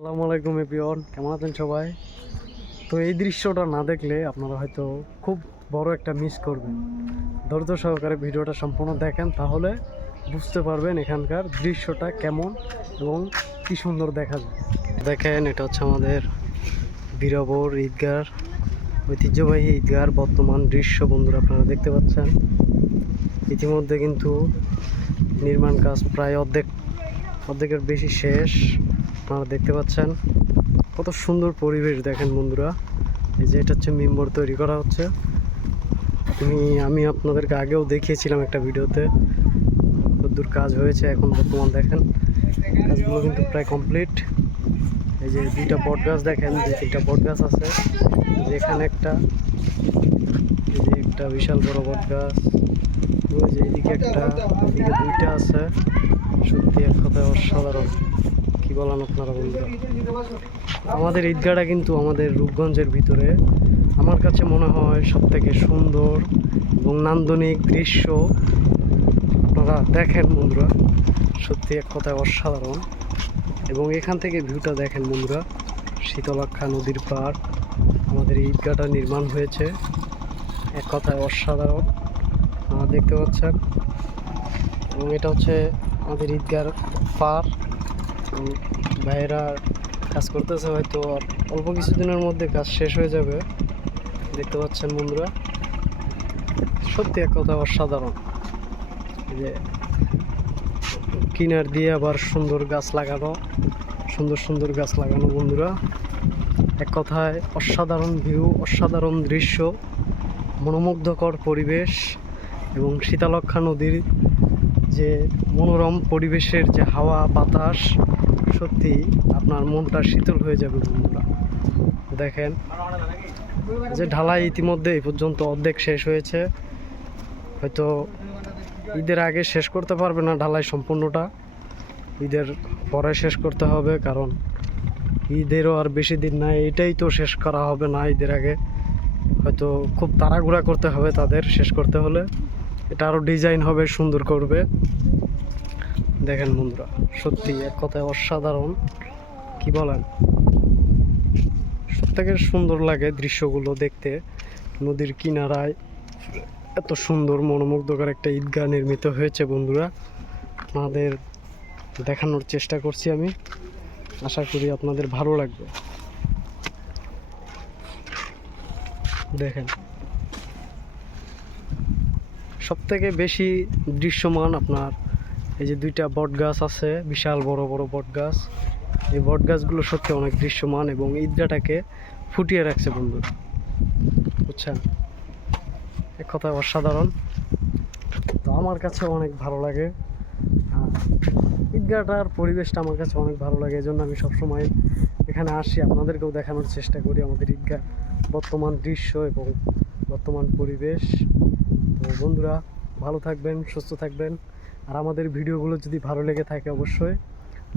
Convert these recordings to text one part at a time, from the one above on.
আসসালামু আলাইকুম এভরিওয়ান, কেমন আছেন সবাই? তো এই দৃশ্যটা না দেখলে আপনারা হয়তো খুব বড় একটা মিস করবেন। ধৈর্য সহকারে ভিডিওটা সম্পূর্ণ দেখেন, তাহলে বুঝতে পারবেন এখানকার দৃশ্যটা কেমন এবং কি সুন্দর দেখা যায়। দেখেন, এটা হচ্ছে আমাদের বীরাবর ঈদগার, ঐতিহ্যবাহী ঈদগার বর্তমান দৃশ্য। বন্ধুরা, আপনারা দেখতে পাচ্ছেন ইতিমধ্যে কিন্তু নির্মাণ কাজ প্রায় অর্ধেকের বেশি শেষ। আপনারা দেখতে পাচ্ছেন কত সুন্দর পরিবেশ। দেখেন বন্ধুরা, এই যে এটা হচ্ছে মিম্বর তৈরি করা হচ্ছে। আমি আপনাদেরকে আগেও দেখিয়েছিলাম একটা ভিডিওতে কতদূর কাজ হয়েছে। এখন বর্তমান দেখেন কাজগুলো কিন্তু প্রায় কমপ্লিট। এই যে দুইটা বট গাছ দেখেন, দুই তিনটা বট গাছ আছে। যে এখানে একটা, এই যে একটা বিশাল বড় বট গাছ, ওই যে এদিকে একটা, এদিকে দুইটা আছে। সত্যি এক কথায় অসাধারণ, কি বলেন আপনারা বন্ধুরা। আমাদের ঈদগাহটা কিন্তু আমাদের রূপগঞ্জের ভিতরে আমার কাছে মনে হয় সবথেকে সুন্দর এবং নান্দনিক দৃশ্য। আপনারা দেখেন বন্ধুরা, সত্যি এক কথায় অসাধারণ। এবং এখান থেকে ভিউটা দেখেন বন্ধুরা, শীতলক্ষ্যা নদীর পাড় আমাদের ঈদগাহটা নির্মাণ হয়েছে। এক কথায় অসাধারণ, আপনারা দেখতে পাচ্ছেন। এবং এটা হচ্ছে আমাদের ঈদগাহর পাড়। ভাইয়েরা কাজ করতেছে, হয়তো অল্প কিছুদিনের মধ্যে কাজ শেষ হয়ে যাবে। দেখতে পাচ্ছেন বন্ধুরা, সত্যি এক কথা অসাধারণ। যে কিনার দিয়ে আবার সুন্দর গাছ লাগানো, সুন্দর সুন্দর গাছ লাগানো বন্ধুরা। এক কথায় অসাধারণ ভিউ, অসাধারণ দৃশ্য, মনোমুগ্ধকর পরিবেশ। এবং শীতলক্ষ্যা নদীর যে মনোরম পরিবেশের যে হাওয়া বাতাস, সত্যি আপনার মনটা শীতল হয়ে যাবে বন্ধুরা। দেখেন যে ঢালাই ইতিমধ্যে এই পর্যন্ত অর্ধেক শেষ হয়েছে। হয়তো ঈদের আগে শেষ করতে পারবে না ঢালাই সম্পূর্ণটা, ঈদের পরে শেষ করতে হবে, কারণ ঈদেরও আর বেশি দিন নাই। এটাই তো শেষ করা হবে না ঈদের আগে, হয়তো খুব তাড়াহুড়া করতে হবে তাদের শেষ করতে হলে। এটা আরও ডিজাইন হবে, সুন্দর করবে। দেখেন বন্ধুরা, সত্যি এক কথায় অসাধারণ, কি বলেন। সবথেকে সুন্দর লাগে দৃশ্যগুলো দেখতে। নদীর কিনারায় এত সুন্দর মনোমুগ্ধকর একটা ঈদগাহ নির্মিত হয়েছে বন্ধুরা। আপনাদের দেখানোর চেষ্টা করছি আমি, আশা করি আপনাদের ভালো লাগবে। দেখেন, সবথেকে বেশি দৃশ্যমান আপনার এই যে দুইটা বট গাছ আছে, বিশাল বড় বড় বট গাছ। এই বট গাছগুলো সত্যি অনেক দৃশ্যমান এবং ঈদগাহটাকে ফুটিয়ে রাখছে বন্ধু, বুঝছেন। এক কথায় অসাধারণ। তো আমার কাছে অনেক ভালো লাগে ঈদগাহটার পরিবেশটা, আমার কাছে অনেক ভালো লাগে। এই জন্য আমি সবসময় এখানে আসি, আপনাদেরকেও দেখানোর চেষ্টা করি আমাদের ঈদগাহ বর্তমান দৃশ্য এবং বর্তমান পরিবেশ। তো বন্ধুরা, ভালো থাকবেন, সুস্থ থাকবেন। আর আমাদের ভিডিওগুলো যদি ভালো লেগে থাকে অবশ্যই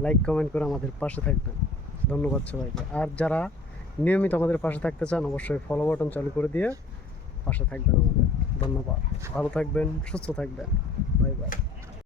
লাইক কমেন্ট করে আমাদের পাশে থাকবেন। ধন্যবাদ সবাইকে। আর যারা নিয়মিত আমাদের পাশে থাকতে চান অবশ্যই ফলো বাটন চালু করে দিয়ে পাশে থাকবেন আমাদের। ধন্যবাদ, ভালো থাকবেন, সুস্থ থাকবেন। Bye bye.